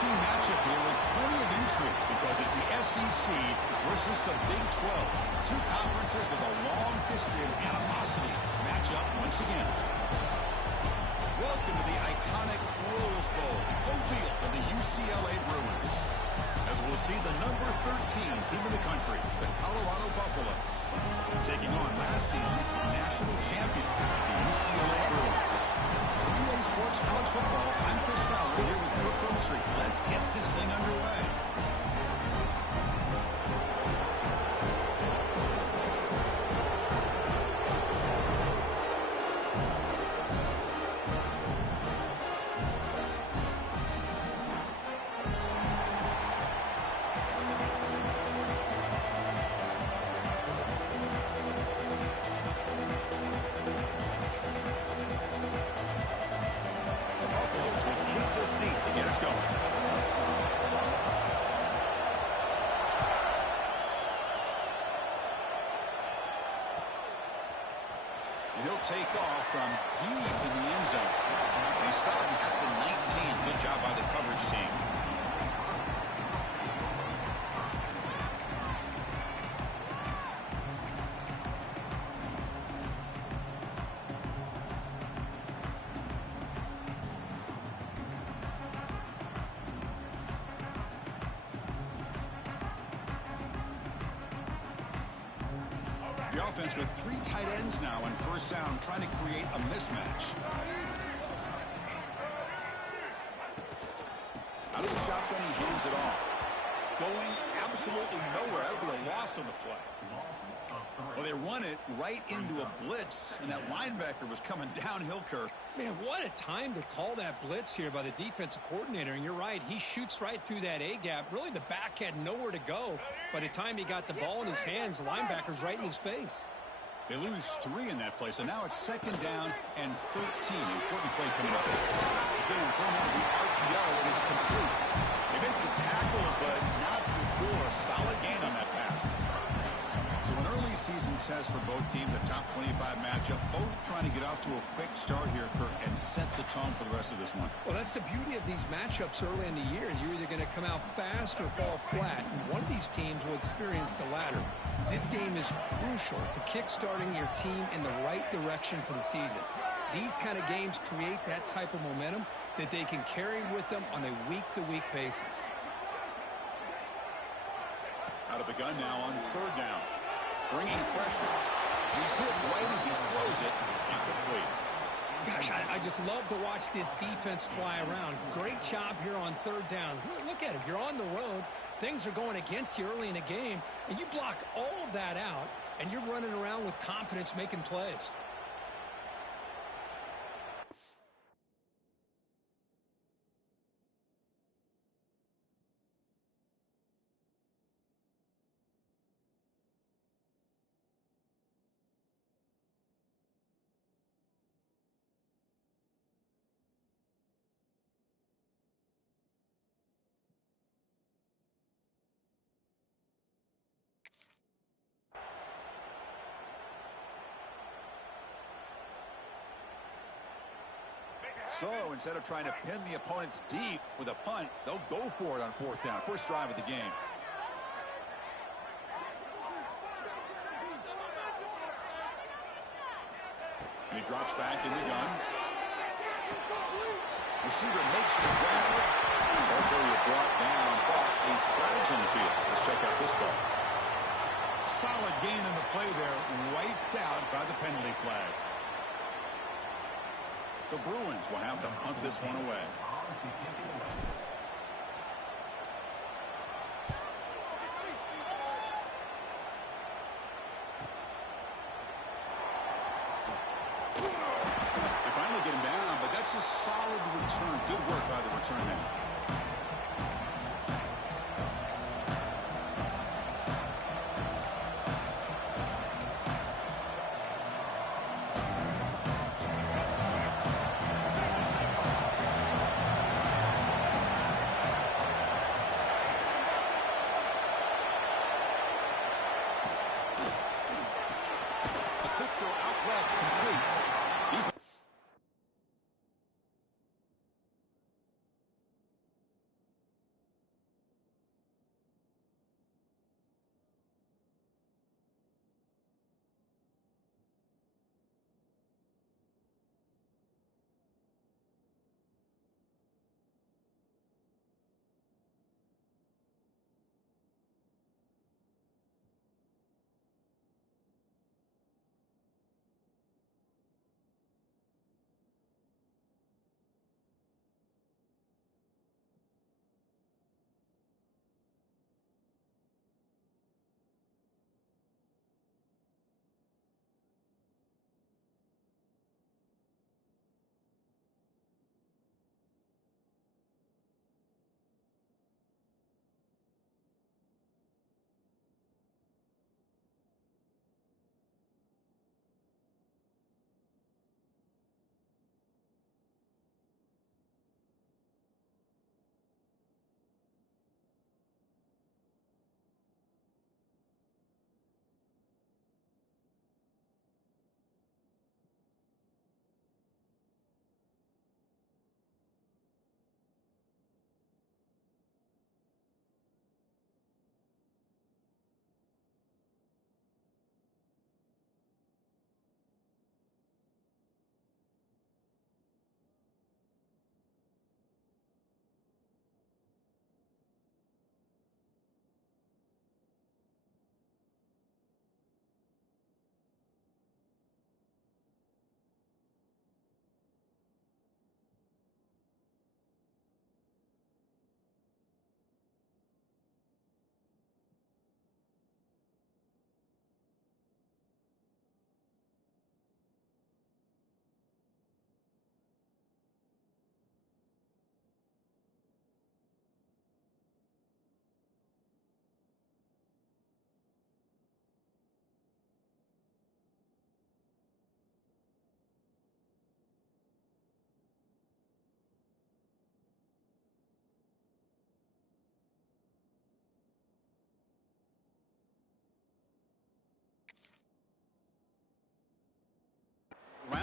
intriguing matchup here with plenty of intrigue because it's the SEC versus the Big 12. Two conferences with a long history of animosity match up once again. Welcome to the iconic Rose Bowl, home field of the UCLA Bruins. As we'll see the number 13 team in the country, the Colorado Buffaloes, taking on last season's national champions, the UCLA Bruins. For UA Sports College Football, I'm Chris Fowler here with Kirk Herbstreit. Let's get this thing underway. He'll take off from deep in the end zone. He stopped at the 19. Good job by the coverage team. The offense with three tight ends now on first down, trying to create a mismatch. Out of the shotgun, he hands it off. Going absolutely nowhere. That would be a loss on the play. Well, they run it right into a blitz, and that linebacker was coming downhill, Kirk. Man, what a time to call that blitz here by the defensive coordinator. And you're right, he shoots right through that A-gap. Really, the back had nowhere to go. By the time he got the ball in his hands, the linebacker's right in his face. They lose 3 in that play, so now it's second down and 13. Important play coming up. Again, thrown out of the RPO, and it's complete. They make the tackle, but not before a solid gain on that pass. So an early season test for both teams, a top 25 matchup, both trying to get off to a quick start here, Kirk, and set the tone for the rest of this one. Well, that's the beauty of these matchups early in the year. You're either going to come out fast or fall flat, and one of these teams will experience the latter. This game is crucial to kick-starting your team in the right direction for the season. These kind of games create that type of momentum that they can carry with them on a week-to-week basis. Out of the gun now on third down. Bringing pressure. He's hit right as he throws it. Incomplete. Gosh, I just love to watch this defense fly around. Great job here on third down. Look at it. You're on the road. Things are going against you early in the game, and you block all of that out, and you're running around with confidence making plays. So instead of trying to pin the opponents deep with a punt, they'll go for it on fourth down. First drive of the game. And he drops back in the gun. Receiver makes the grab. Before you're brought down, but a flag's on the field. Let's check out this ball. Solid gain in the play there, wiped out by the penalty flag. The Bruins will have to punt this one away. They finally get him down, but that's a solid return. Good work by the return man.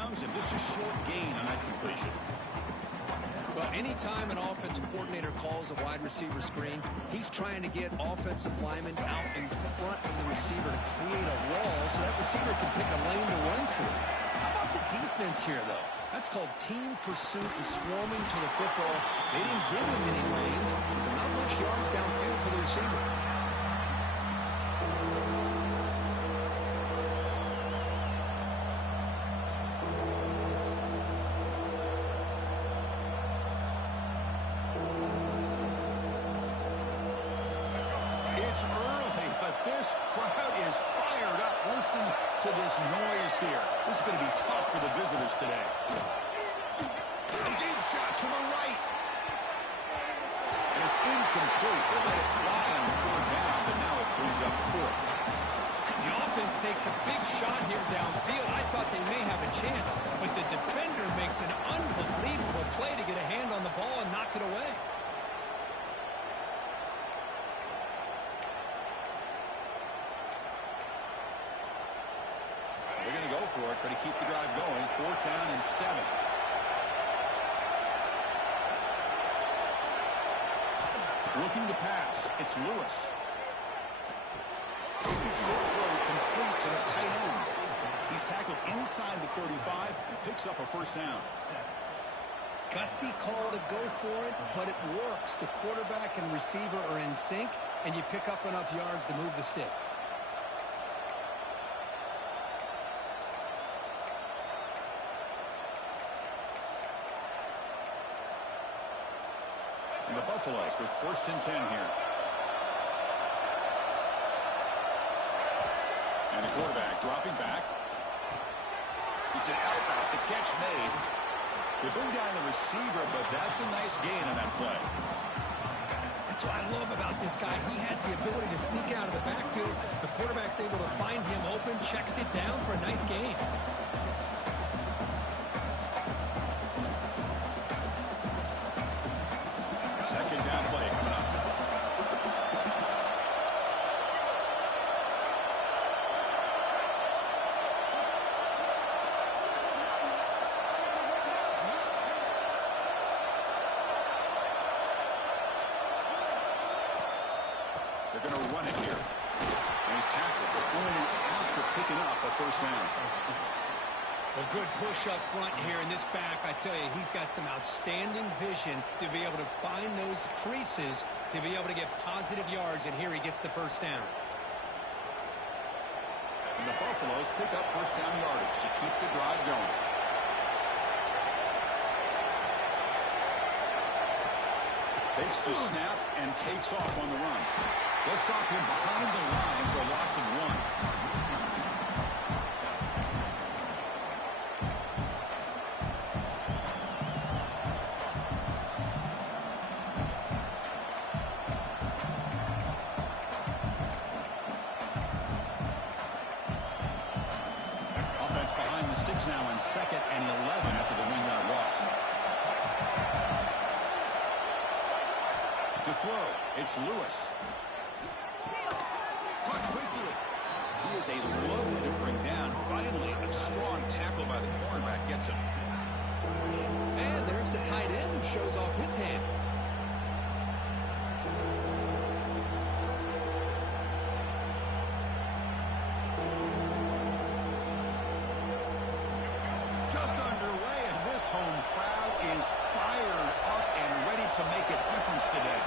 downs and just a short gain on that completion. Well, anytime an offensive coordinator calls a wide receiver screen, he's trying to get offensive linemen out in front of the receiver to create a wall so that receiver can pick a lane to run through. How about the defense here, though? That's called team pursuit and swarming to the football. They didn't give him any lanes, so not much yards downfield for the receiver. It's early, but this crowd is fired up. Listen to this noise here. This is going to be tough for the visitors today. A deep shot to the right. And it's incomplete. They let it fly on third down, but now it brings up fourth. The offense takes a big shot here downfield. I thought they may have a chance, but the defender makes an unbelievable play to get a hand on the ball and knock it away. They're going to go for it, try to keep the drive going. 4th down and 7. Looking to pass. It's Lewis. Short throw complete to the tight end. He's tackled inside the 35 and picks up a first down. Gutsy call to go for it, but it works. The quarterback and receiver are in sync, and you pick up enough yards to move the sticks. And the Buffaloes with 1st and 10 here. And the quarterback dropping back. It's an out route. The catch made. They bring down the receiver, but that's a nice gain on that play. That's what I love about this guy. He has the ability to sneak out of the backfield. The quarterback's able to find him open, checks it down for a nice gain. Second down play coming up. They're going to run it here. And he's tackled, but only after picking up a first down. Well, good push up front here in this back. I tell you, he's got some outstanding vision to be able to find those creases, to be able to get positive yards, and here he gets the first down. And the Buffaloes pick up first down yardage to keep the drive going. Takes the snap and takes off on the run. They'll stop him behind the line for a loss of 1. Offense behind the 6 now on 2nd and 11 after the 1-yard loss. To throw, it's Lewis. Caught quickly. He is a load to bring down. Finally, a strong tackle by the cornerback gets him. And there's the tight end who shows off his hands. Just underway, and this home crowd is fired up and ready to make a difference today.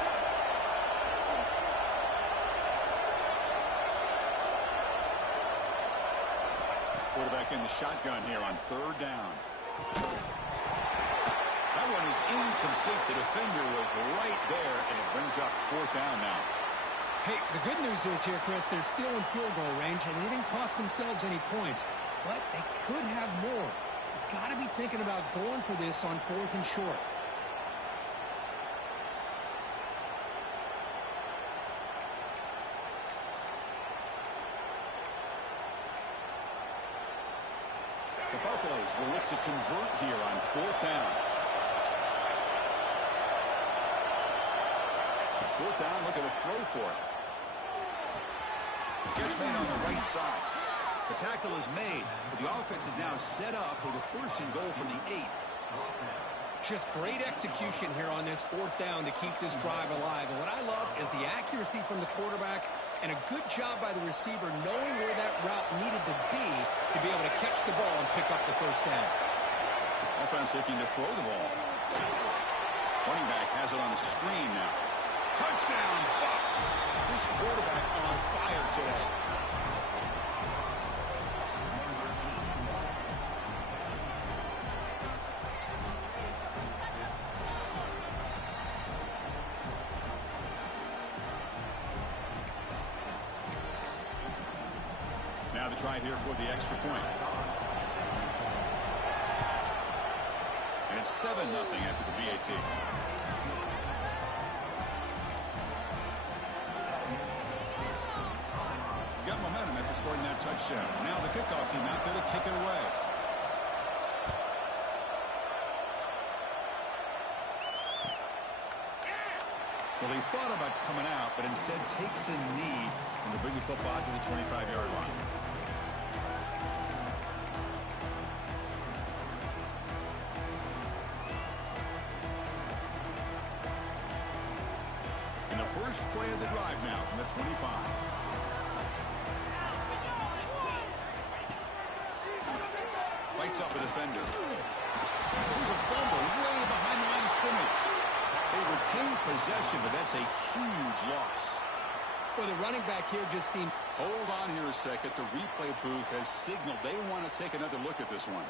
Quarterback in the shotgun here on 3rd down. That one is incomplete. The defender was right there, and it brings up 4th down now. Hey, the good news is here, Chris, they're still in field goal range, and they didn't cost themselves any points. But they could have more. You've got to be thinking about going for this on 4th and short. The Buffaloes will look to convert here on 4th down. 4th down, look at the throw for it. Catch made on the right side. The tackle is made, but the offense is now set up with a first and goal from the 8. Just great execution here on this 4th down to keep this drive alive. And what I love is the accuracy from the quarterback and a good job by the receiver knowing where that route needed to be able to catch the ball and pick up the first down. Offense looking to throw the ball. Running back has it on the screen now. Touchdown, Buffs! This quarterback on fire today. Now the try here for the extra point. And it's 7-0 after the BAT. Got momentum after scoring that touchdown. Now the kickoff team out there to kick it away. Well, he thought about coming out, but instead takes a knee and to bring the football to the 25-yard line. In the first play of the drive now from the 25. Fights up a defender. There's a fumble way behind the line of scrimmage. They retain possession, but that's a huge loss. Well, the running back here just seemed... Hold on here a second. The replay booth has signaled they want to take another look at this one.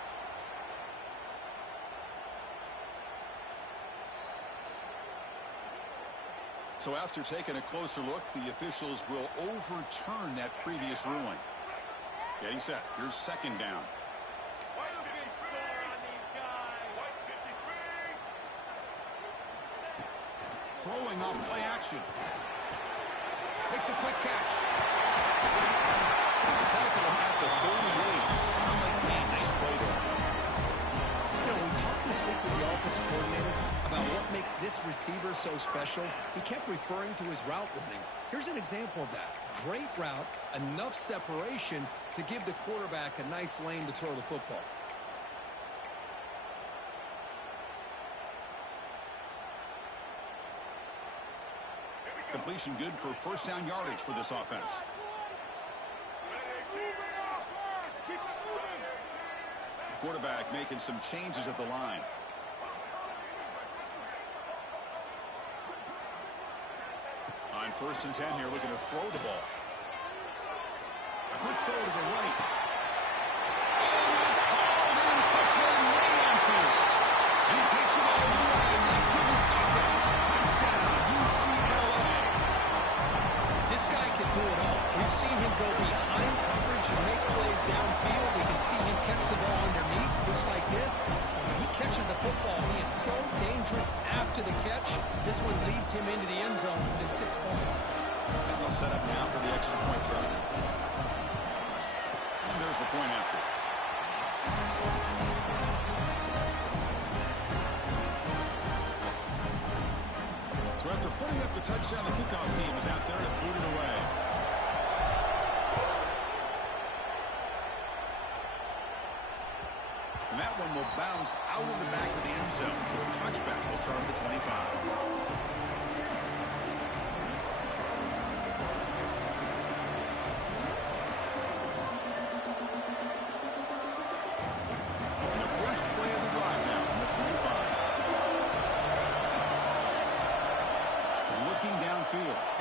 So after taking a closer look, the officials will overturn that previous ruling. Getting set. Here's second down. Throwing on play action. Makes a quick catch. Tackle him at the 38. Solid gain. Nice play there. You know, we talked this week with the offensive coordinator about what makes this receiver so special. He kept referring to his route running. Here's an example of that. Great route, enough separation to give the quarterback a nice lane to throw the football. Completion good for first down yardage for this offense. Quarterback making some changes at the line. On 1st and 10 here, looking to throw the ball. A quick throw to the right. And it's hauled in. Touchdown way downfield. He takes it all the way. They couldn't stop him. Touchdown, UCLA. This guy can do it all. We've seen him go behind coverage and make plays downfield. We can see him catch the ball underneath, just like this. And when he catches a football, he is so dangerous after the catch. This one leads him into the end zone for the 6 points. And they'll set up now for the extra point try. And there's the point after. So after putting up the touchdown, the kickoff team is out there to boot it away. And that one will bounce out of the back of the end zone. So a touchback will start at the 25.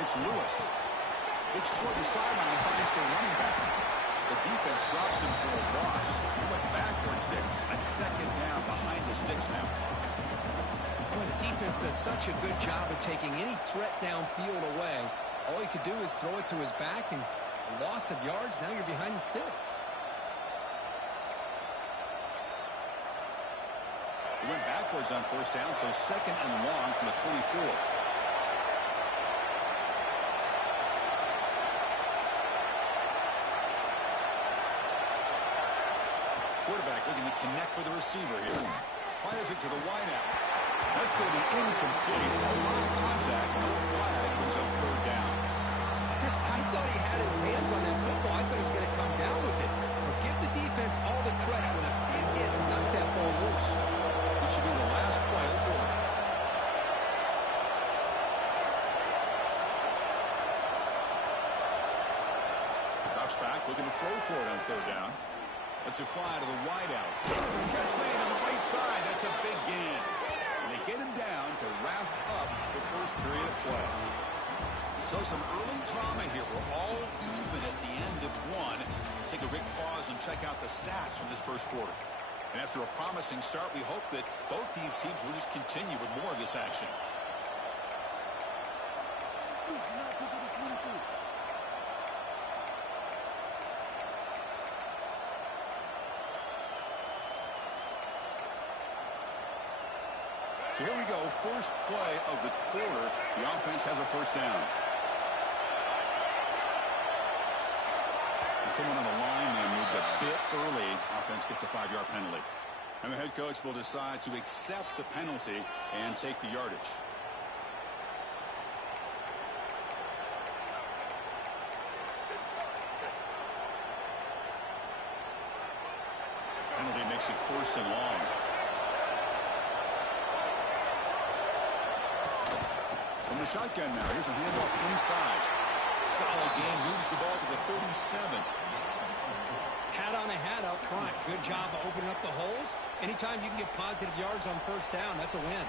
It's Lewis. It's toward the sideline, finds the running back. The defense drops him for a loss. He went backwards there. A second down behind the sticks now. Boy, the defense does such a good job of taking any threat downfield away. All he could do is throw it to his back, and a loss of yards, now you're behind the sticks. He went backwards on first down, so second and long from the 24. Quarterback looking to connect with the receiver here. Fires it to the wideout. That's going to be incomplete. A lot of contact. No flag. Brings up 3rd down. Chris, I thought he had his hands on that football. I thought he was going to come down with it. defense all the credit with a big hit to knock that ball loose. This should be the last play of the quarter. Drops back, looking to throw for it on third down. Let's it fly to the wideout. Catch made on the right side. That's a big gain. And they get him down to wrap up the first period of play. So some early drama here. We're all even at the end of one. Let's take a quick pause and check out the stats from this first quarter. And after a promising start, we hope that both these teams will just continue with more of this action. So here we go, first play of the quarter. The offense has a first down. Someone on the line then moved a bit early. Offense gets a 5-yard penalty. And the head coach will decide to accept the penalty and take the yardage. Penalty makes it first and long. From the shotgun now, here's a handoff inside. Solid gain, moves the ball to the 37. Hat on a hat up front. Good job of opening up the holes. Anytime you can get positive yards on first down, that's a win.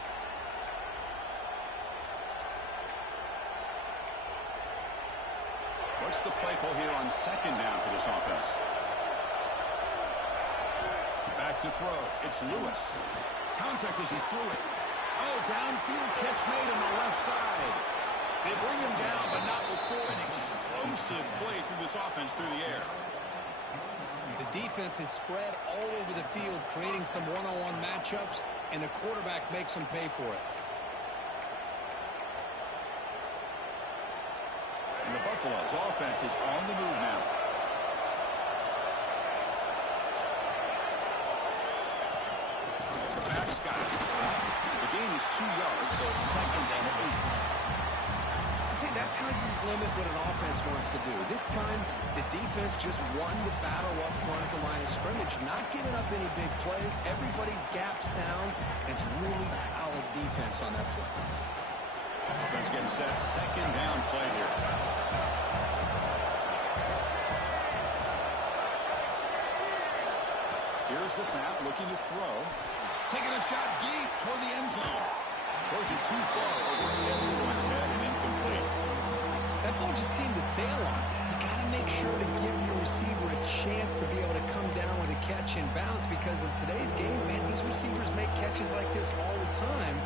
What's the play call here on second down for this offense? Back to throw. It's Lewis. Contact as he threw it. Oh, downfield catch made on the left side. They bring him down, but not before an explosive play through this offense through the air. The defense is spread all over the field, creating some one-on-one matchups, and the quarterback makes them pay for it. And the Buffaloes offense is on the move now. The back's got it. The gain is 2 yards, so it's second and 8. See, that's how you limit what an offense wants to do. This time, the defense just won the battle up front at the line of scrimmage, not giving up any big plays. Everybody's gap sound. It's really solid defense on that play. Offense getting set. Second down play here. Here's the snap, looking to throw. Taking a shot deep toward the end zone. Throws it too far over everyone's head and incomplete. That ball just seemed to sail on. You got to make sure to give your receiver a chance to be able to come down with a catch and bounce, because in today's game, man, these receivers make catches like this all the time.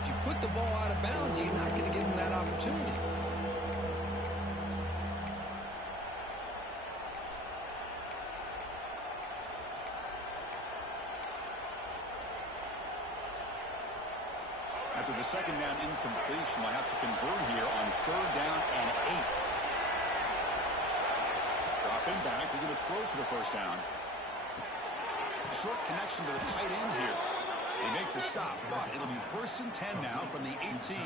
If you put the ball out of bounds, you're not going to give them that opportunity. After the second down incompletion, we'll have to convert here on third down and 8. Dropping back, we're going to throw for the first down. Short connection to the tight end here. They make the stop, but it'll be first and 10 now from the 18.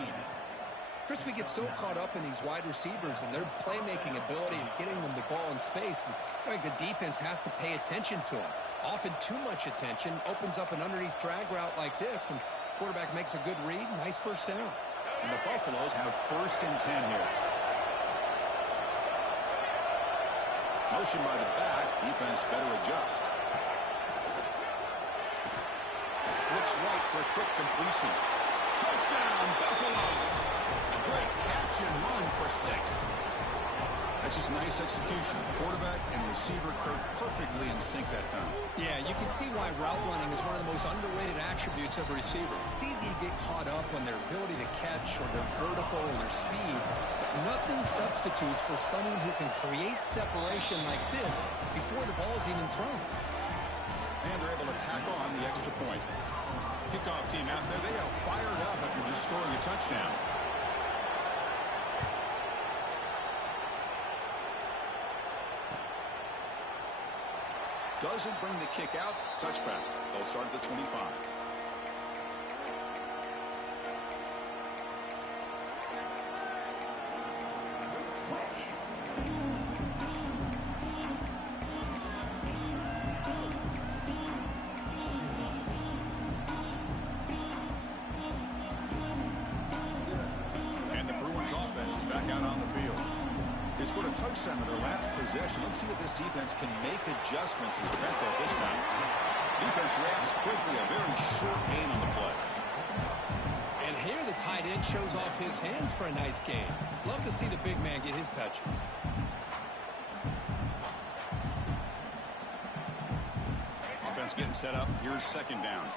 Chris, we get so caught up in these wide receivers and their playmaking ability and getting them the ball in space. And I think the defense has to pay attention to them. Often too much attention opens up an underneath drag route like this, and quarterback makes a good read. Nice first down. And the Buffaloes have first and 10 here. Motion by the back. Defense better adjust. Looks right for a quick completion. Touchdown, Buffaloes. A great catch and run for 6. That's just nice execution. Quarterback and receiver Kirk perfectly in sync that time. Yeah, you can see why route running is one of the most underrated attributes of a receiver. It's easy to get caught up on their ability to catch or their vertical or their speed, but nothing substitutes for someone who can create separation like this before the ball is even thrown. And they're able to tack on the extra point. Kickoff team out there, they are fired up after just scoring a touchdown. Doesn't bring the kick out. Touchback. They'll start at the 25. They scored a touchdown in their last possession. Let's see if this defense can make adjustments and prevent that this time. Defense reacts quickly. A very short gain on the play. And here the tight end shows off his hands for a nice gain. Love to see the big man get his touches. Offense getting set up. Here's second down.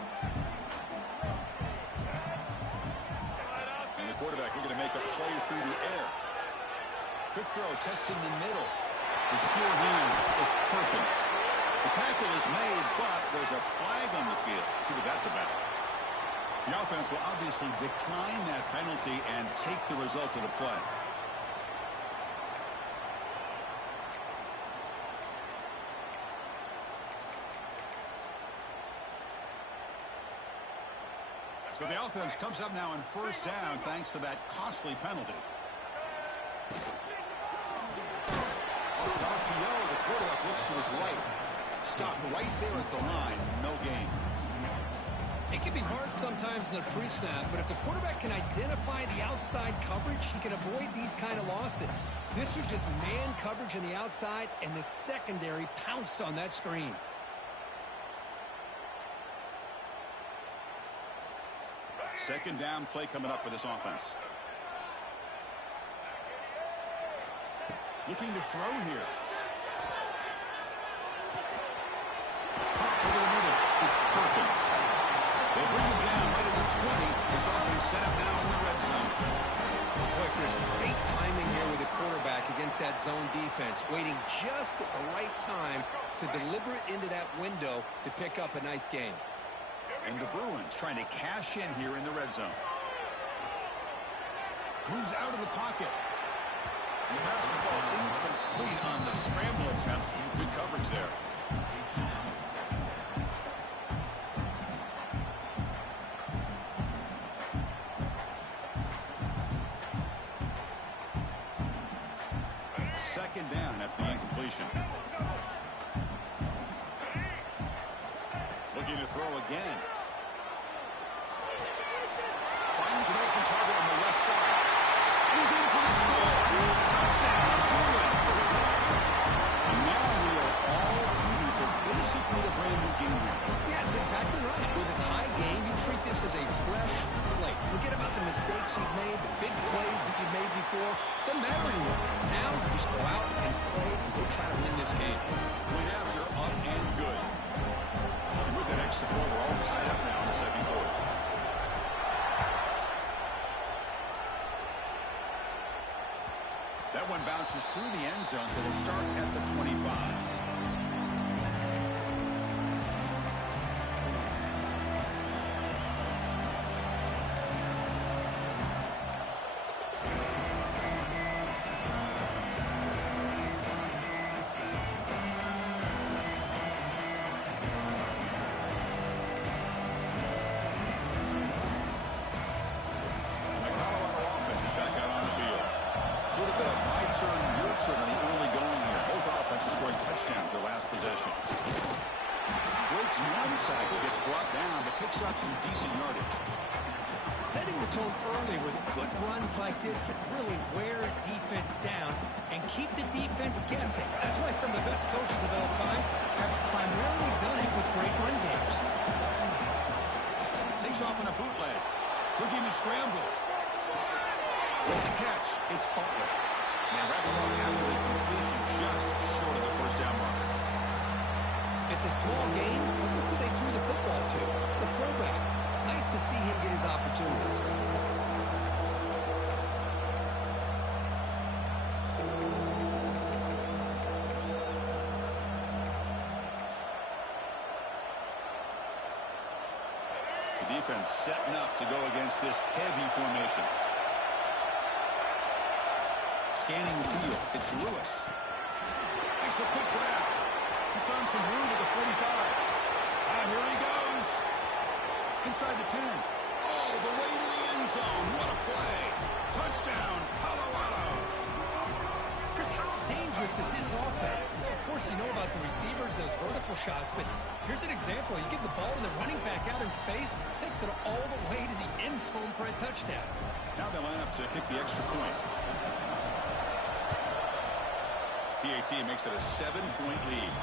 And the quarterback looking to make a play through the air. Quick throw, testing the middle. The sure hands, it's Perkins. The tackle is made, but there's a flag on the field. Let's see what that's about. The offense will obviously decline that penalty and take the result of the play. So the offense comes up now on first down thanks to that costly penalty. Off the RPO, the quarterback looks to his right. Stop right there at the line. No gain. It can be hard sometimes in the pre-snap, but if the quarterback can identify the outside coverage, he can avoid these kind of losses. This was just man coverage on the outside, and the secondary pounced on that screen. Second down play coming up for this offense. Looking to throw here. Top over the middle. It's Perkins. They bring him down right at the 20. This offense set up now in the red zone. Look, there's great timing here with the quarterback against that zone defense, waiting just at the right time to deliver it into that window to pick up a nice gain. And the Bruins trying to cash in here in the red zone. Moves out of the pocket. And the pass will fall incomplete on the scramble attempt. Good coverage there. Second down after the incompletion. Looking to throw again. Finds an open target on the left side. He's in for the score. Touchdown, Bruins. And now we are all rooting for basically a brand new game here. Yeah, that's exactly right. With a tie game, you treat this as a fresh slate. Forget about the mistakes you've made, the big plays that you've made before. Doesn't matter anymore. Now you just go out and play and go try to win this game. Point after, up and good. And with that extra point, we're all tied up now in the second quarter. That one bounces through the end zone, so they'll start at the 25. Setting the tone early with good runs like this can really wear a defense down and keep the defense guessing. That's why some of the best coaches of all time have primarily done it with great run games. Takes off in a bootleg. Looking to scramble. With the catch, it's Butler. And wrap him up after the completion, just short of the first down mark. It's a small game, but look who they threw the football to. The fullback. Nice to see him get his opportunities. The defense setting up to go against this heavy formation. Scanning the field. It's Lewis. Makes a quick grab. He's found some room at the 45. Here he goes. Inside the 10. All the way to the end zone. What a play. Touchdown, Colorado. Chris, how dangerous is this offense? Of course, you know about the receivers, those vertical shots, but here's an example. You give the ball and the running back out in space, takes it all the way to the end zone for a touchdown. Now they line up to kick the extra point. PAT makes it a 7-point lead.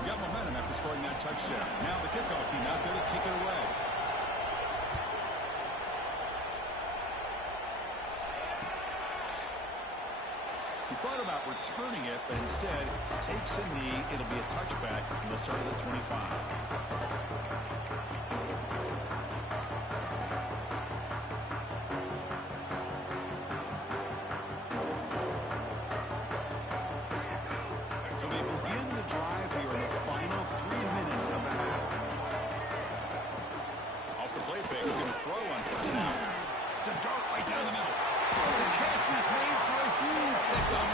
We got momentum after scoring that touchdown. Now the kickoff team out there to kick it away. He thought about returning it, but instead takes a knee. It'll be a touchback, and they'll start at the 25. So they begin the drive here in the final 3 minutes of the half. Off the play fake, going to throw on first down. To dart right down the middle. The catch is made for a huge pickup.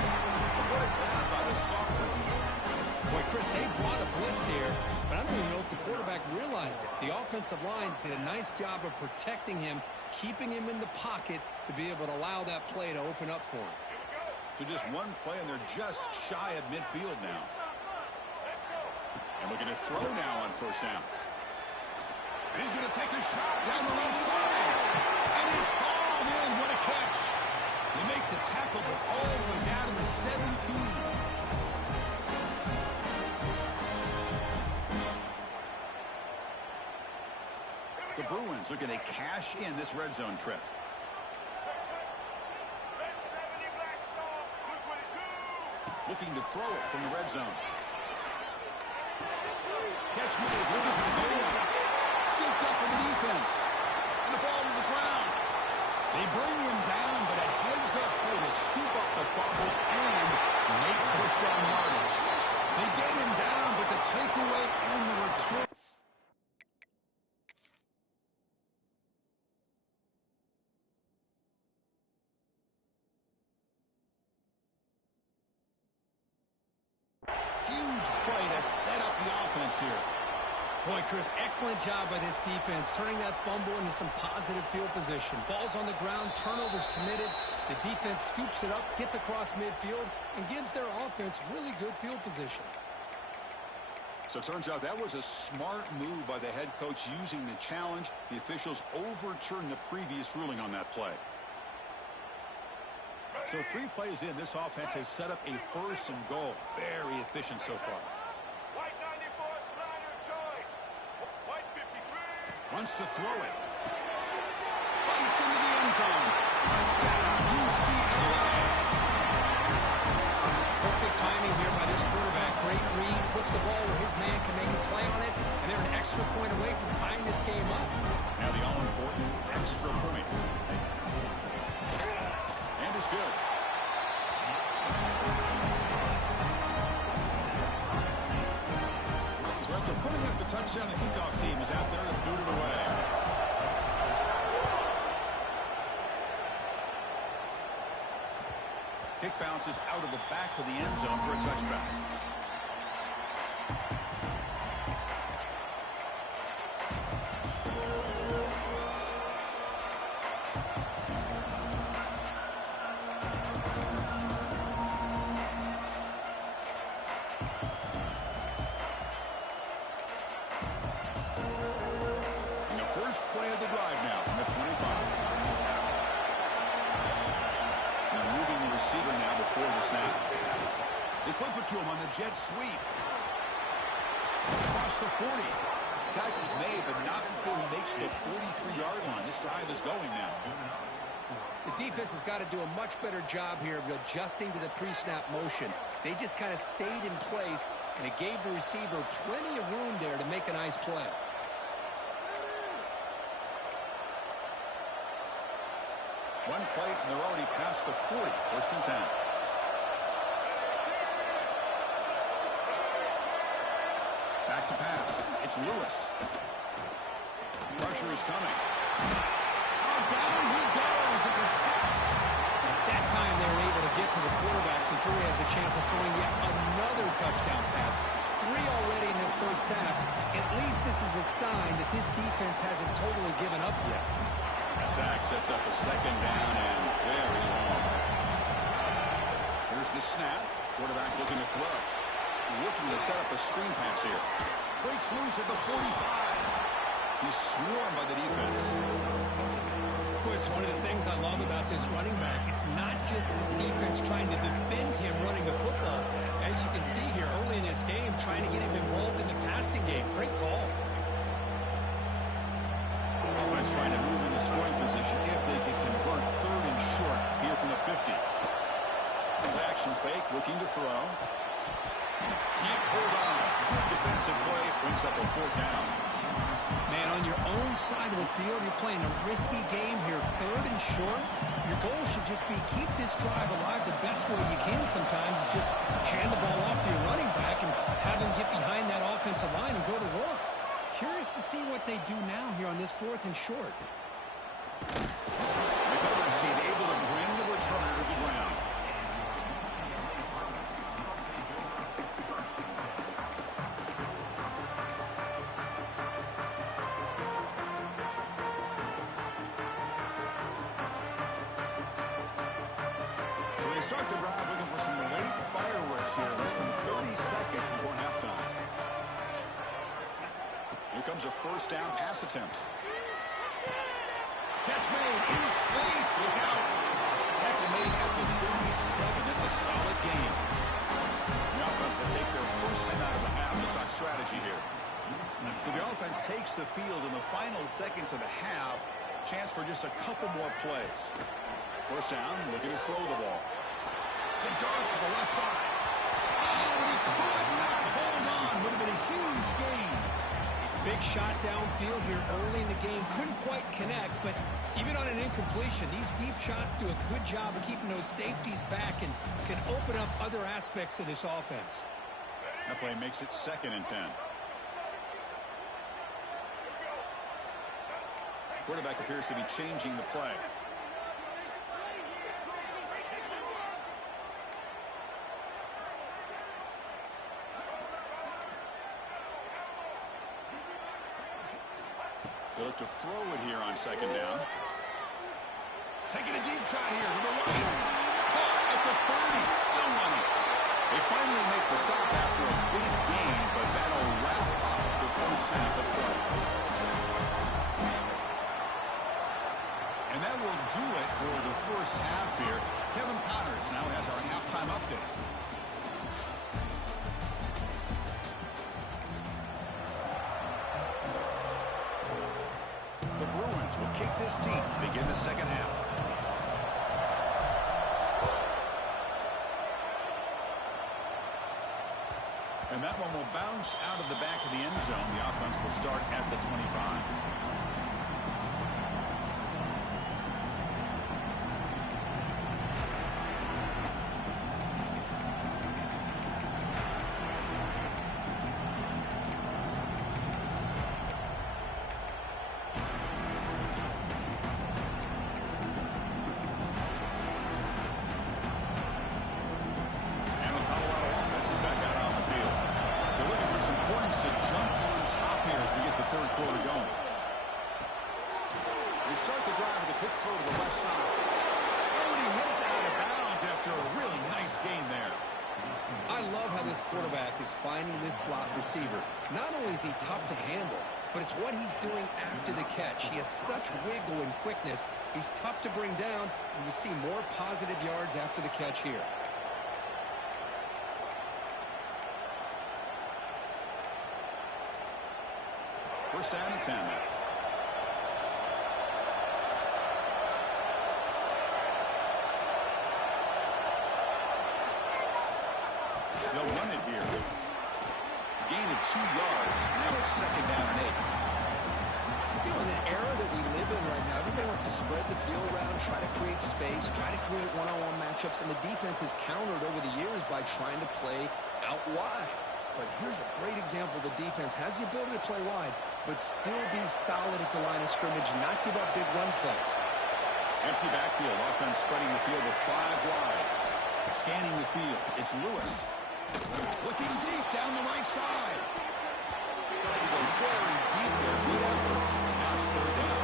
What a grab by the sophomore. Boy, Chris, they brought a blitz here, but I don't even know if the quarterback realized it. The offensive line did a nice job of protecting him, keeping him in the pocket to be able to allow that play to open up for him. So just one play, and they're just shy of midfield now. And looking to throw now on first down. And he's going to take a shot down the left side. And he's hauled in. What a catch. They make the tackle, but all the way down to the 17. The Bruins looking to cash in this red zone trip. Looking to throw it from the red zone. Catch made, looking for the goal line. Scooped up in the defense. And the ball to the ground. They bring him down, but a heads-up play to scoop up the fumble and make first down yardage. They get him down, but the takeaway and the return. Huge play to set up the offense here. Boy, Chris, excellent job by this defense, turning that fumble into some positive field position. Ball's on the ground, turnovers committed. The defense scoops it up, gets across midfield, and gives their offense really good field position. So it turns out that was a smart move by the head coach using the challenge. The officials overturned the previous ruling on that play. So 3 plays in, this offense has set up a first and goal. Very efficient so far. Wants to throw it. Bites into the end zone. Touchdown, UCLA. Perfect timing here by this quarterback. Great read, puts the ball where his man can make a play on it, and they're an extra point away from tying this game up. Now the all-important extra point. And it's good. So after putting up the touchdown, the kickoff team is out there to boot it away. Kick bounces out of the back of the end zone for a touchback. And the first play of the drive now from the 25. Receiver now before the snap. They flip it to him on the jet sweep. Across the 40. Tackle's made, but not before he makes the 43-yard line. This drive is going now. The defense has got to do a much better job here of adjusting to the pre-snap motion. They just kind of stayed in place, and it gave the receiver plenty of room there to make a nice play. One play, and they're already past the 40. First and 10. Back to pass. It's Lewis. Pressure is coming. Oh, down he goes. It's a sack. That time they were able to get to the quarterback before he has a chance of throwing yet another touchdown pass. 3 already in this first half. At least this is a sign that this defense hasn't totally given up yet. A sack sets up a second down and very long. Here's the snap. Quarterback looking to throw. Looking to set up a screen pass here. Breaks loose at the 45. He's swarmed by the defense. Well, it's one of the things I love about this running back. It's not just this defense trying to defend him running the football. As you can see here early in this game, trying to get him involved in the passing game. Great call. Offense trying to move into scoring position if they can convert 3rd and short here from the 50. Action fake, looking to throw. Can't hold on. Good defensive play. Brings up a 4th down. Man, on your own side of the field, you're playing a risky game here. 3rd and short. Your goal should just be keep this drive alive the best way you can sometimes is just hand the ball off to your running back and have him get behind that offensive line and go to work. Curious to see what they do now here on this 4th and short. Recovery team able to bring the returner to the ground. So they start the drive looking for some late fireworks here. Less than 30 seconds before halftime. Here comes a 1st down pass attempt. Catch made in space. Look out. Tackle made at the 37. That's a solid gain. The offense will take their first time out of the half. We'll talk strategy here. So the offense takes the field in the final seconds of the half. Chance for just a couple more plays. 1st down, looking to throw the ball. To dart to the left side. Oh, he could not hold on. Would have been a huge gain. Big shot downfield here early in the game. Couldn't quite connect, but even on an incompletion, these deep shots do a good job of keeping those safeties back and can open up other aspects of this offense. That play makes it 2nd and 10. Quarterback appears to be changing the play. They look to throw it here on 2nd down. Taking a deep shot here to the right. Caught at the 30. Still running. They finally make the stop after a big gain, but that'll wrap up the first half of play. And that will do it for the first half here. Kevin Connors now has our halftime update. The Bruins will kick this deep and begin the second half. And that one will bounce out of the back of the end zone. The offense will start at the 25. Start the drive with a quick throw to the left side. Oh, and he hits out of bounds after a really nice gain there. I love how this quarterback is finding this slot receiver. Not only is he tough to handle, but it's what he's doing after the catch. He has such wiggle and quickness. He's tough to bring down, and you see more positive yards after the catch here. First down and 10 now. They'll run it here. Gain of 2 yards. Now it's 2nd down and 8. You know, in the era that we live in right now, everybody wants to spread the field around, try to create space, try to create one-on-one matchups, and the defense has countered over the years by trying to play out wide. But here's a great example. The defense has the ability to play wide, but still be solid at the line of scrimmage, not give up big run plays. Empty backfield. Offense spreading the field with 5 wide. Scanning the field. It's Lewis. Looking deep down the right side. Trying to go very deep there. Good effort. Now it's 3rd down.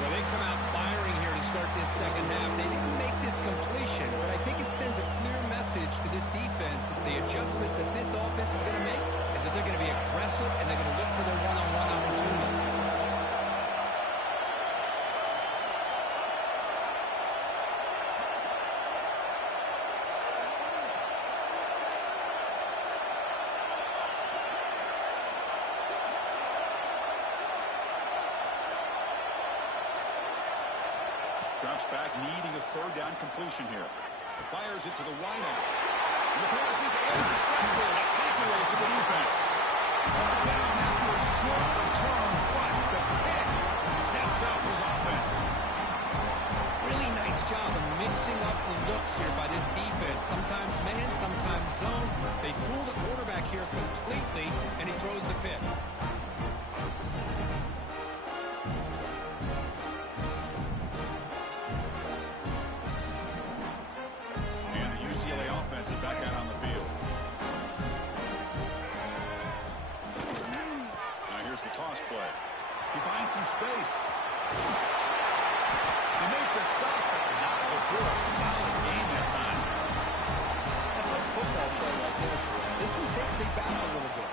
Well, they come out firing here to start this second half. They didn't make this completion, but I think it sends a clear message to this defense that the adjustments that this offense is going to make is that they're going to be aggressive and they're going to look for their one-on-one opportunities. Drops back, needing a third down completion here. Fires it to the wideout. And the pass is intercepted. A takeaway for the defense. Down after a short return, but the pick sets up his offense. Really nice job of mixing up the looks here by this defense. Sometimes man, sometimes zone. They fool the quarterback here completely, and he throws the pick. And the UCLA offense is back out on the field. Now here's the toss play. He finds some space. They make the stop, but not before a solid game that time. That's a football play right there, Chris. This one takes me back a little bit.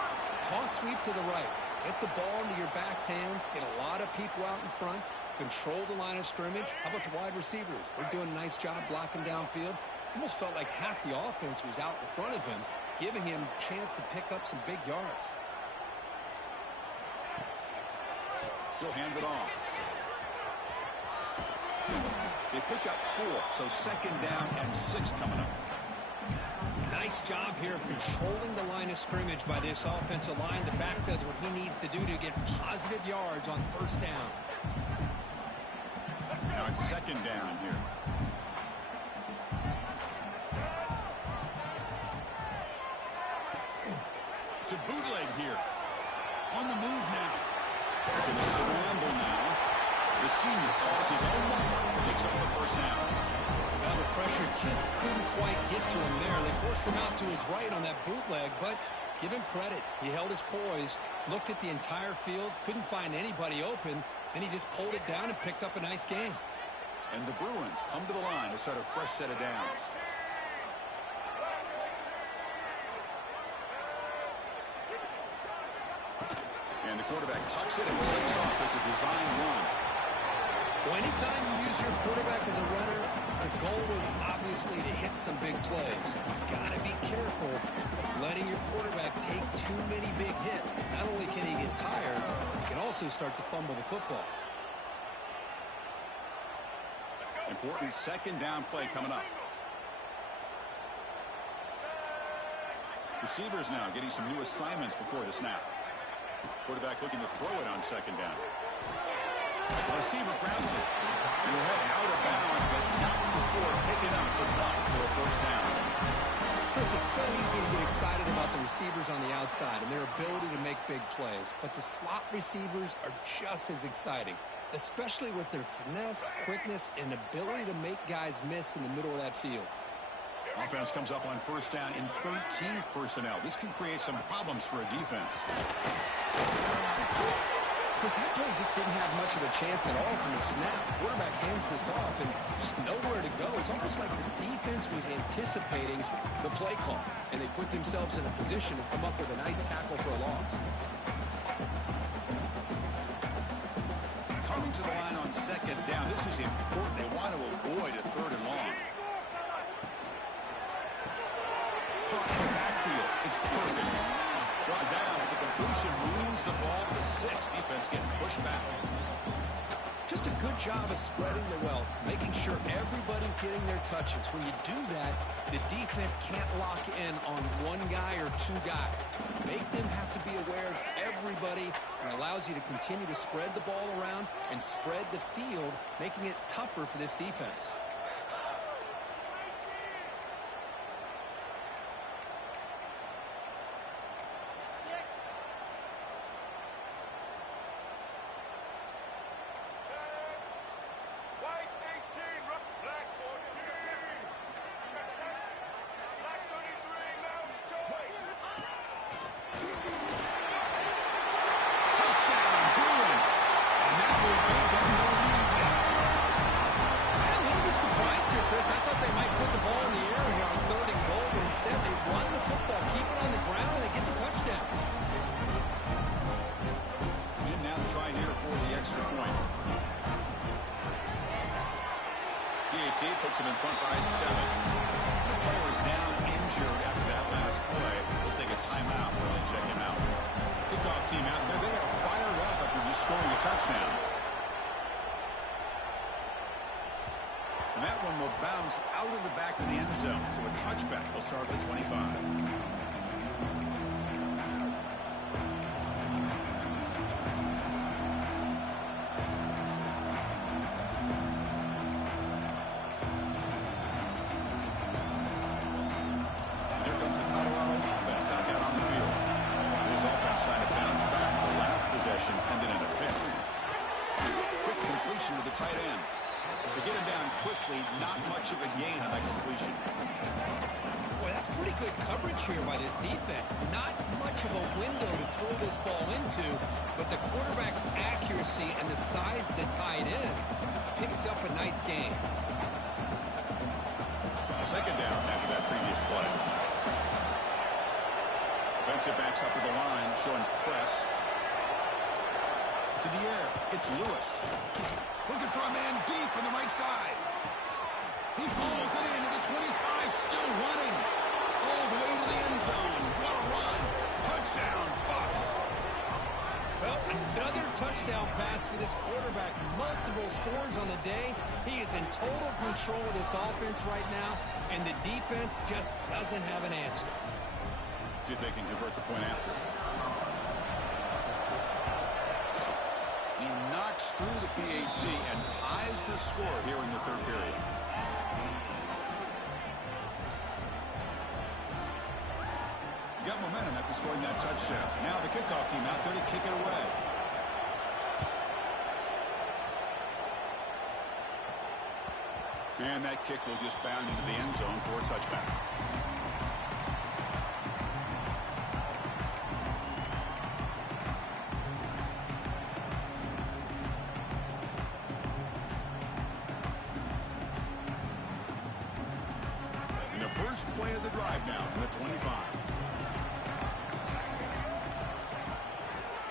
Toss sweep to the right. Get the ball into your back's hands. Get a lot of people out in front. Control the line of scrimmage. How about the wide receivers? They're doing a nice job blocking downfield. Almost felt like half the offense was out in front of him, giving him a chance to pick up some big yards. He'll hand it off. They pick up 4, so second down and 6 coming up. Nice job here of controlling the line of scrimmage by this offensive line. The back does what he needs to do to get positive yards on first down. Now it's second down here. To bootleg here. On the move now. They're going to scramble now. The senior calls his own number. Picks up the first down. Well, the pressure just couldn't quite get to him there. They forced him out to his right on that bootleg, but give him credit. He held his poise, looked at the entire field, couldn't find anybody open, and he just pulled it down and picked up a nice game. And the Bruins come to the line to start a fresh set of downs. And the quarterback tucks it and takes off as a design run. Well, anytime you use your quarterback as a runner, the goal is obviously to hit some big plays. You've got to be careful of letting your quarterback take too many big hits. Not only can he get tired, he can also start to fumble the football. Important second down play coming up. Receivers now getting some new assignments before the snap. Quarterback looking to throw it on second down. The receiver grabs it. And we'll head out of bounds, but not before picking up the block for a first down. Chris, it's so easy to get excited about the receivers on the outside and their ability to make big plays. But the slot receivers are just as exciting, especially with their finesse, quickness, and ability to make guys miss in the middle of that field. Offense comes up on first down in 13 personnel. This can create some problems for a defense. Chris, that play just didn't have much of a chance at all from the snap. Quarterback hands this off, and there's nowhere to go. It's almost like the defense was anticipating the play call, and they put themselves in a position to come up with a nice tackle for a loss. Coming to the line on second down. This is important. They want to avoid a third and long. Caught in the backfield. It's Perkins. Brought down. The completion moves the ball to the 6. Defense getting pushed back. Just a good job of spreading the wealth, making sure everybody's getting their touches. When you do that, the defense can't lock in on one guy or two guys. Make them have to be aware of everybody, and allows you to continue to spread the ball around and spread the field, making it tougher for this defense. Puts him in front by 7. The player is down injured after that last play. We'll take a timeout while they check him out. Kickoff team out there. They are fired up after just scoring a touchdown. And that one will bounce out of the back of the end zone. So a touchback. They'll start at 25. Ended in a pick. Quick completion to the tight end. They get him down quickly. Not much of a gain on that completion. Boy, that's pretty good coverage here by this defense. Not much of a window to throw this ball into, but the quarterback's accuracy and the size of the tight end picks up a nice gain. Second down after that previous play. Defensive backs up to the line, showing press. To the air, it's Lewis. Looking for a man deep on the right side. He pulls it into the 25, still running. All the way to the end zone. What a run. Touchdown, Buffs. Well, another touchdown pass for this quarterback. Multiple scores on the day. He is in total control of this offense right now, and the defense just doesn't have an answer. See if they can convert the point after. He knocks through the PAT and ties the score here in the third period. You got momentum after scoring that touchdown. Now the kickoff team out there to kick it away. And that kick will just bound into the end zone for a touchback. First play of the drive now from the 25.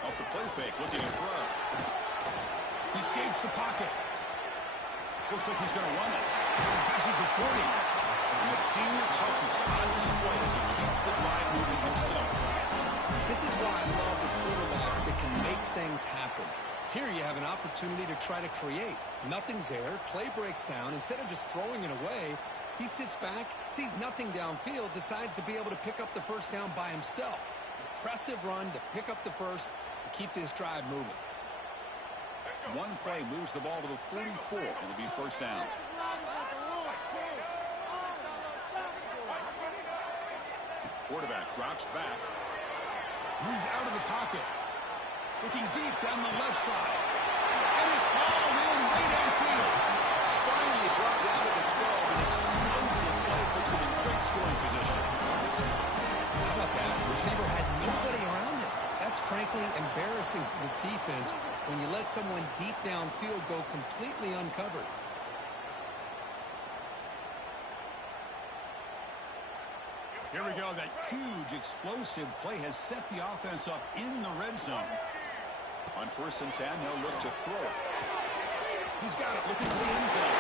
Off the play fake, looking to throw. He escapes the pocket. Looks like he's going to run it. Passes the 40. And the senior toughness on display as he keeps the drive moving himself. This is why I love the quarterbacks that can make things happen. Here you have an opportunity to try to create. Nothing's there. Play breaks down. Instead of just throwing it away, he sits back, sees nothing downfield, decides to be able to pick up the first down by himself. Impressive run to pick up the first and keep this drive moving. One play moves the ball to the 44. It'll be first down. Quarterback drops back. Moves out of the pocket. Looking deep down the left side. And it's hauled in way downfield. Finally brought down to the 12. An explosive play puts him in great scoring position. How about that? The receiver had nobody around him. That's frankly embarrassing for this defense when you let someone deep downfield go completely uncovered. Here we go. That huge explosive play has set the offense up in the red zone. On 1st and 10, he'll look to throw it. He's got it, looking for the end zone.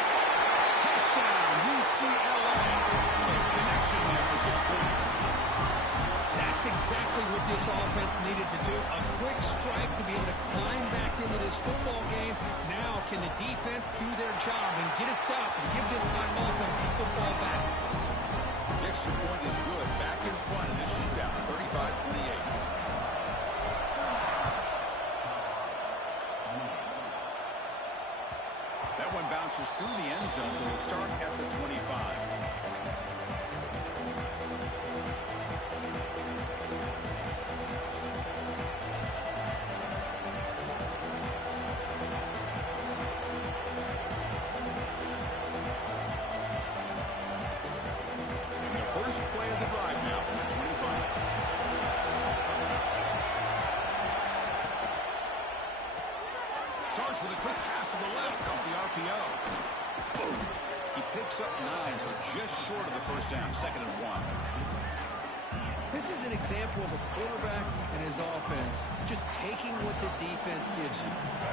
Touchdown, UCLA. Quick connection there for 6 points. That's exactly what this offense needed to do. A quick strike to be able to climb back into this football game. Now can the defense do their job and get a stop and give this hot offense the football back? The extra point is good. Back in front of this shootout, 35-28. That one bounces through the end zone, so they'll start at the 25. First play of the drive now from the 25. Starts with a quick pass to the left off the RPO. Boom. He picks up 9, so just short of the first down. 2nd and 1. This is an example of a quarterback and his offense just taking what the defense gives you.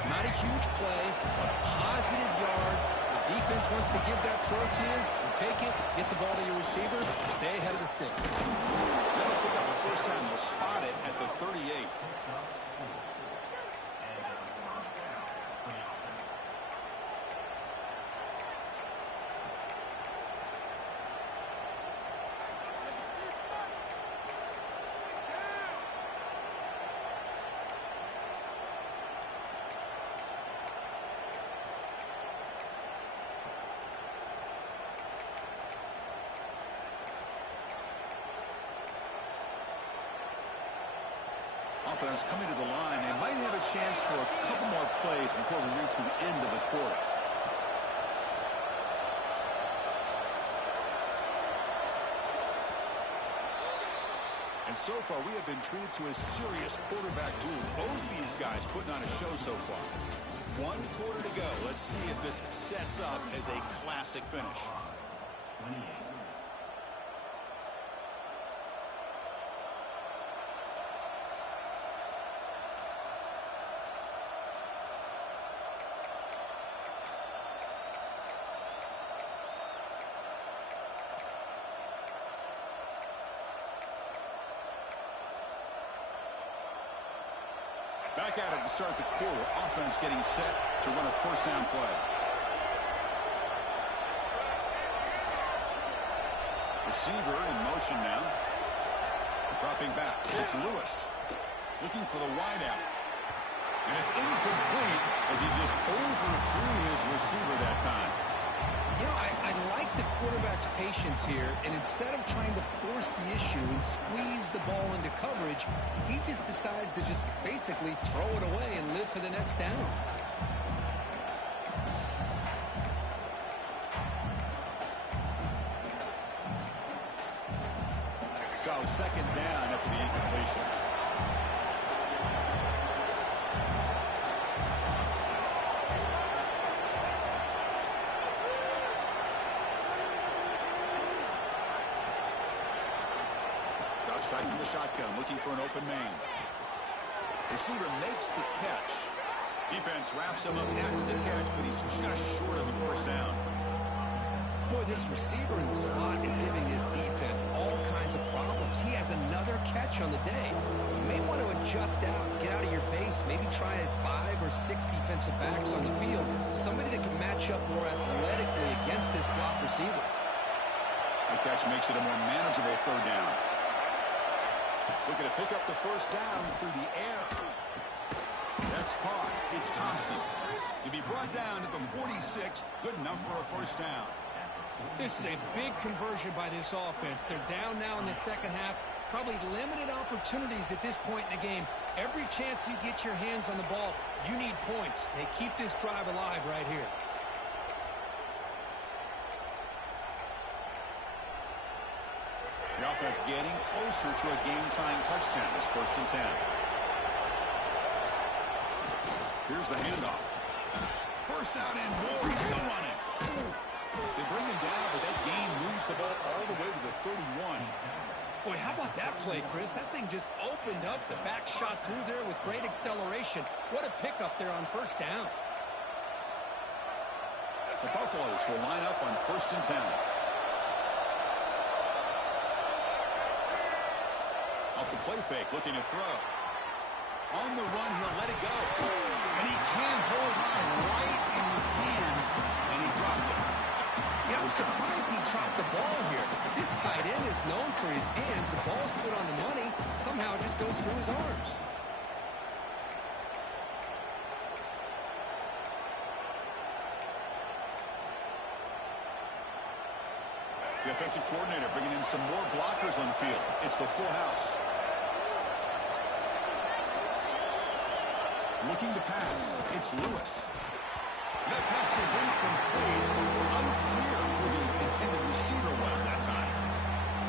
Not a huge play, but positive yards. The defense wants to give that throw to you. You take it, get the ball to your receiver, stay ahead of the stick. That'll pick up the first time. They'll spot it at the 38. offense coming to the line. They might have a chance for a couple more plays before we reach the end of the quarter. And so far, we have been treated to a serious quarterback duel. Both these guys putting on a show so far. 1 quarter to go. Let's see if this sets up as a classic finish. Back at it to start the quarter. Offense getting set to run a first down play. Receiver in motion now. Dropping back. It's Lewis. Looking for the wideout. And it's incomplete as he just overthrew his receiver that time. You know, I like the quarterback's patience here, and instead of trying to force the issue and squeeze the ball into coverage, he just decides to just basically throw it away and live for the next down. So, second down after the incompletion. Back from the shotgun, looking for an open man. Receiver makes the catch. Defense wraps him up after the catch, but he's just short of a first down. Boy, this receiver in the slot is giving his defense all kinds of problems. He has another catch on the day. You may want to adjust out, get out of your base, maybe try 5 or 6 defensive backs on the field. Somebody that can match up more athletically against this slot receiver. The catch makes it a more manageable third down. Looking to pick up the first down through the air. That's caught. It's Thompson. He'll be brought down to the 46. Good enough for a first down. This is a big conversion by this offense. They're down now in the second half. Probably limited opportunities at this point in the game. Every chance you get your hands on the ball, you need points. They keep this drive alive right here. The offense getting closer to a game-tying touchdown. It's 1st and 10. Here's the handoff. First down and more. He's still running. They bring him down, but that gain moves the ball all the way to the 31. Boy, how about that play, Chris? That thing just opened up. The back shot through there with great acceleration. What a pickup there on first down. The Buffaloes will line up on 1st and 10. Off the play fake, looking to throw. On the run, he'll let it go. And he can't hold on right in his hands, and he dropped it. Yeah, I'm surprised he dropped the ball here. This tight end is known for his hands. The ball's put on the money. Somehow it just goes through his arms. The offensive coordinator bringing in some more blockers on the field. It's the full house. Looking to pass. It's Lewis. That pass is incomplete. Unclear who the intended receiver was that time.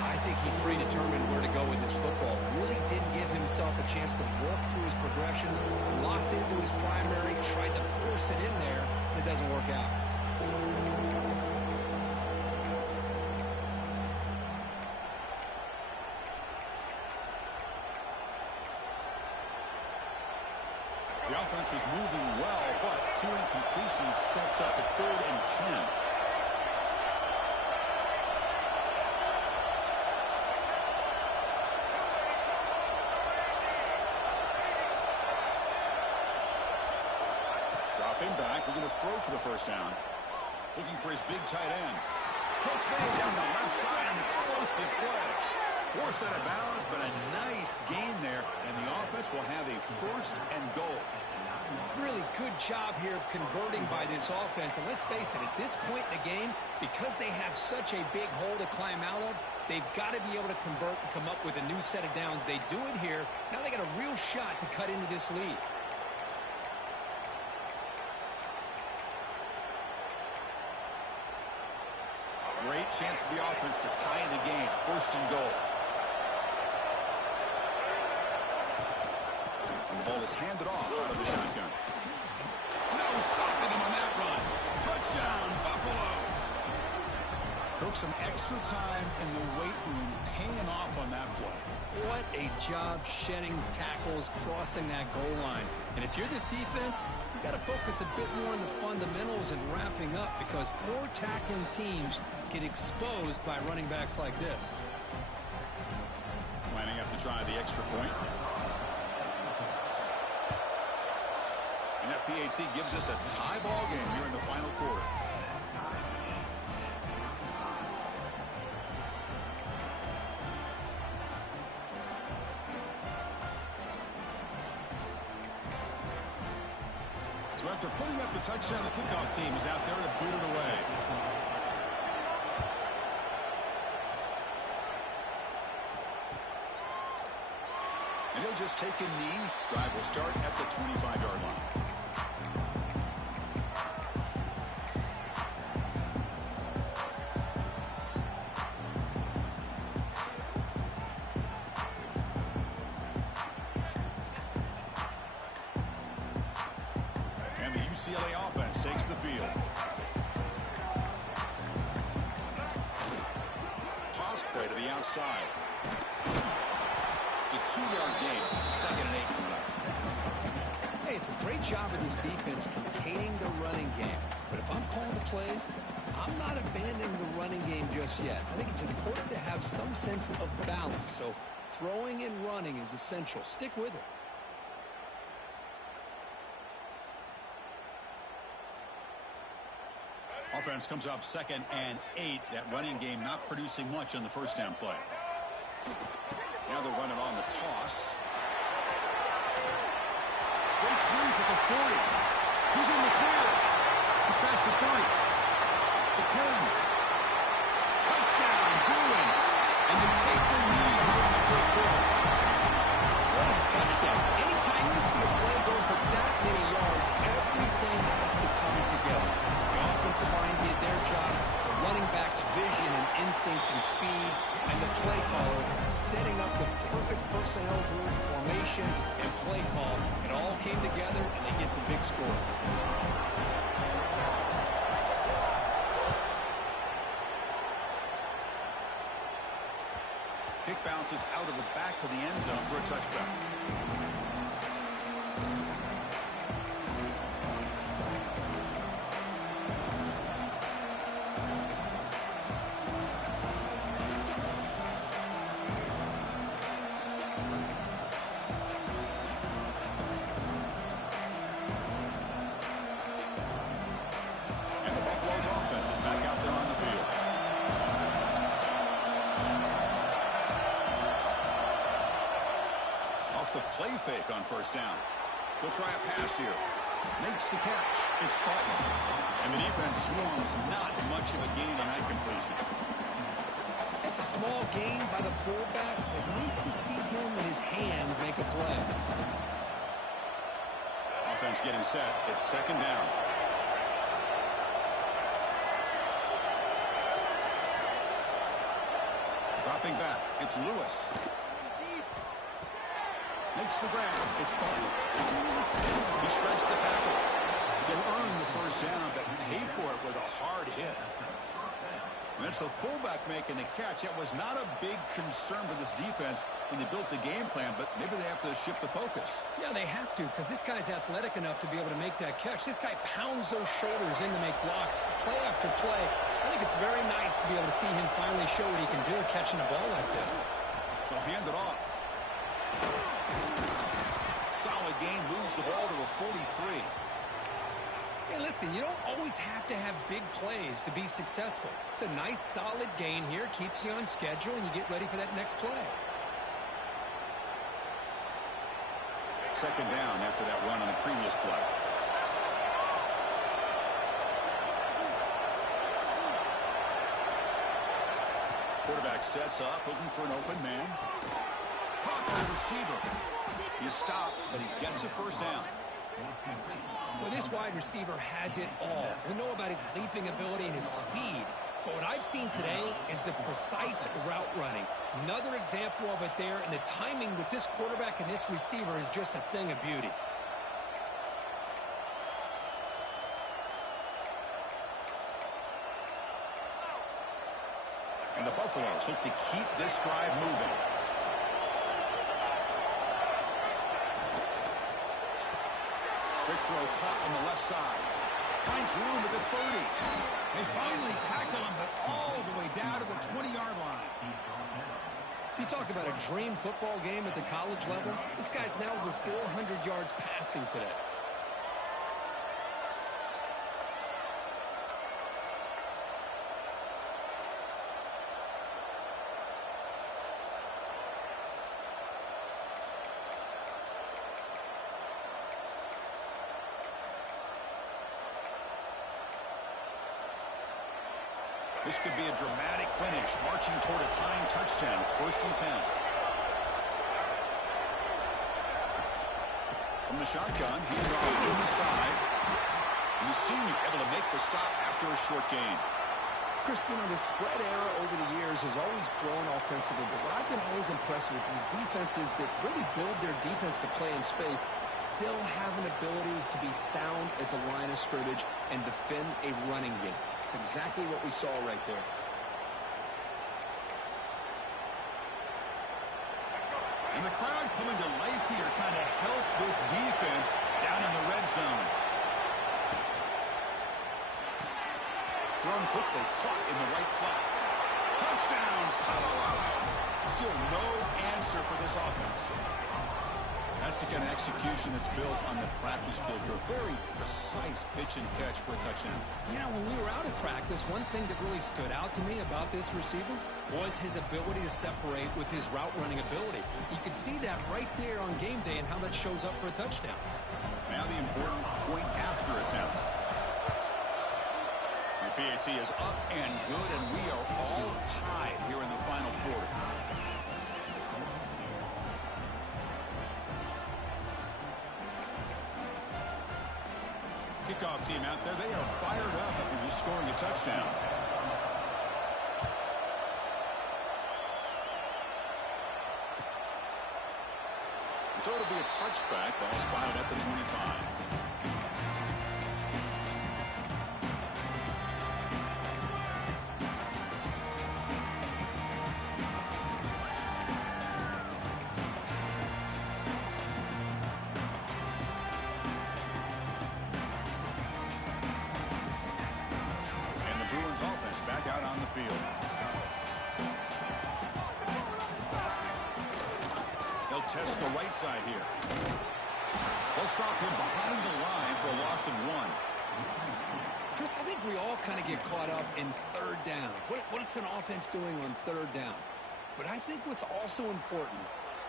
I think he predetermined where to go with his football. Really did give himself a chance to walk through his progressions, locked into his primary, tried to force it in there, and it doesn't work out. The offense was moving well, but 2 incompletions sets up a 3rd and 10. Dropping back, looking to throw for the first down. Looking for his big tight end. Catch made down the left side, an explosive play. Force out of bounds, but a nice gain there, and the offense will have a 1st and goal. Really good job here of converting by this offense. And let's face it, at this point in the game, because they have such a big hole to climb out of, they've got to be able to convert and come up with a new set of downs. They do it here. Now they got a real shot to cut into this lead. Great chance for the offense to tie in the game. 1st and goal. And the ball is handed off out of the shotgun. No stopping them on that run. Touchdown, Buffaloes. Took some extra time in the weight room paying off on that play. What a job shedding tackles, crossing that goal line. And if you're this defense, you've got to focus a bit more on the fundamentals and wrapping up, because poor tackling teams get exposed by running backs like this. Lining up to try the extra point. And that PAT gives us a tie ball game here in the final quarter. So after putting up the touchdown, the kickoff team is out there to boot it away. And he'll just take a knee. Drive will start at the 25-yard line. And the UCLA offense takes the field. Toss play to the outside. It's a 2-yard gain. 2nd and 8 coming up. Hey, it's a great job of this defense containing the running game. But if I'm calling the plays, I'm not abandoning the running game just yet. I think it's important to have some sense of balance. So throwing and running is essential. Stick with it. Offense comes up 2nd and 8. That running game not producing much on the first down play. Now they're running on the toss. Great swings at the 40. He's in the clear. He's past the 30. The 10. Touchdown, Bruins. And they take the lead here in the 4th quarter. What a touchdown. Anytime you see a play go for that many yards, everything has to come together. The offensive line did their job, the running back's vision and instincts and speed, and the play caller setting up the perfect personnel group, formation, and play call. It all came together, and they get the big score. Kick bounces out of the back of the end zone for a touchback. And the Buffaloes offense is back out there on the field. Off the play fake on first down. He'll try a pass here. Makes the catch. It's Butler. And the defense swarms. Not much of a gain on that completion. It's a small gain by the fullback, but nice to see him and his hands make a play. Offense getting set. It's 2nd down. Dropping back. It's Lewis. Makes the grab. It's Butler. He shreds the tackle. He'll earn the first down, but pay for it with a hard hit. And that's the fullback making the catch. It was not a big concern for this defense when they built the game plan, but maybe they have to shift the focus. Yeah, they have to, because this guy's athletic enough to be able to make that catch. This guy pounds those shoulders in to make blocks play after play. I think it's very nice to be able to see him finally show what he can do catching a ball like this. They'll hand it off. Solid game, moves the ball to a 43. Hey, listen, you don't always have to have big plays to be successful. It's a nice, solid gain here. Keeps you on schedule, and you get ready for that next play. Second down after that run on the previous play. Quarterback sets up, looking for an open man. Caught by the receiver. You stop, but he gets a first down. Well, this wide receiver has it all. We know about his leaping ability and his speed. But what I've seen today is the precise route running. Another example of it there, and the timing with this quarterback and this receiver is just a thing of beauty. And the Buffaloes look to keep this drive moving. Quick throw caught on the left side. Finds room at the 30. They finally tackle him, but all the way down to the 20-yard line. You talk about a dream football game at the college level. This guy's now over 400 yards passing today. This could be a dramatic finish, marching toward a tying touchdown. It's 1st and 10. From the shotgun, handoff in the side. And the senior able to make the stop after a short gain. Chris, you know, the spread era over the years has always grown offensively, but what I've been always impressed with defenses that really build their defense to play in space still have an ability to be sound at the line of scrimmage and defend a running game. It's exactly what we saw right there. And the crowd coming to life here, trying to help this defense down in the red zone. Thrown quickly, caught in the right flat. Touchdown, Colorado. Still no answer for this offense. That's the kind of execution that's built on the practice field. A very precise pitch and catch for a touchdown. You know, when we were out at practice, one thing that really stood out to me about this receiver was his ability to separate with his route running ability. You could see that right there on game day and how that shows up for a touchdown. Now the important point after attempt. The PAT is up and good, and we are all tied here in the final quarter. Kickoff team out there, they are fired up after just scoring a touchdown. And so it'll be a touchback. Ball spotted at the 25. Back out on the field. They'll test the right side here. They'll stop him behind the line for a loss of 1. Chris, I think we all kind of get caught up in third down. What's an offense doing on third down? But I think what's also important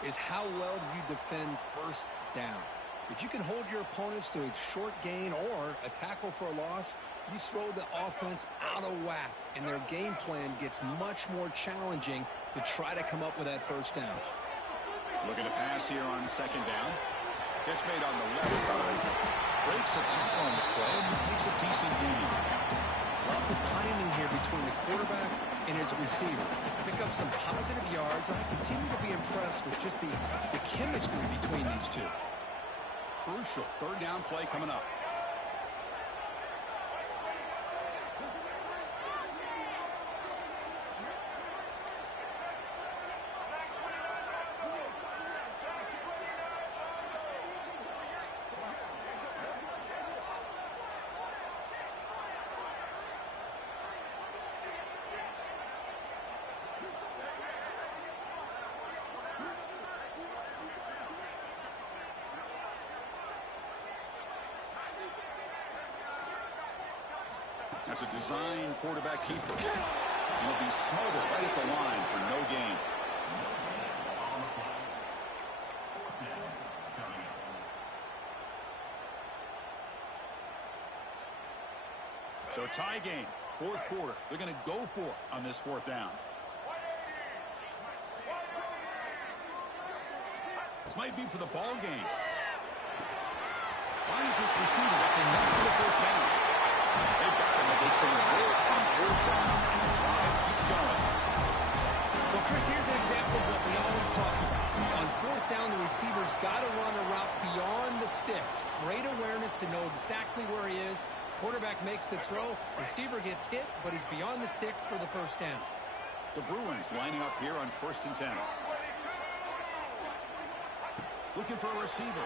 is how well do you defend first down. If you can hold your opponents to a short gain or a tackle for a loss, you throw the offense out of whack, and their game plan gets much more challenging to try to come up with that first down. Looking to pass here on second down. Catch made on the left side. Breaks a tackle on the play and makes a decent gain. Love the timing here between the quarterback and his receiver. Pick up some positive yards, and I continue to be impressed with just the chemistry between these two. Crucial third down play coming up. That's a design quarterback keeper. He'll be smothered right at the line for no gain. So tie game, fourth quarter. They're going to go for it on this fourth down. This might be for the ball game. Finds this receiver. That's enough for the first down. They've got him, but they can convert on fourth down, and the drive keeps going. Well, Chris, here's an example of what we always talk about. On fourth down, the receiver's got to run a route beyond the sticks. Great awareness to know exactly where he is. Quarterback makes the throw. Receiver gets hit, but he's beyond the sticks for the first down. The Bruins lining up here on 1st and 10. Looking for a receiver.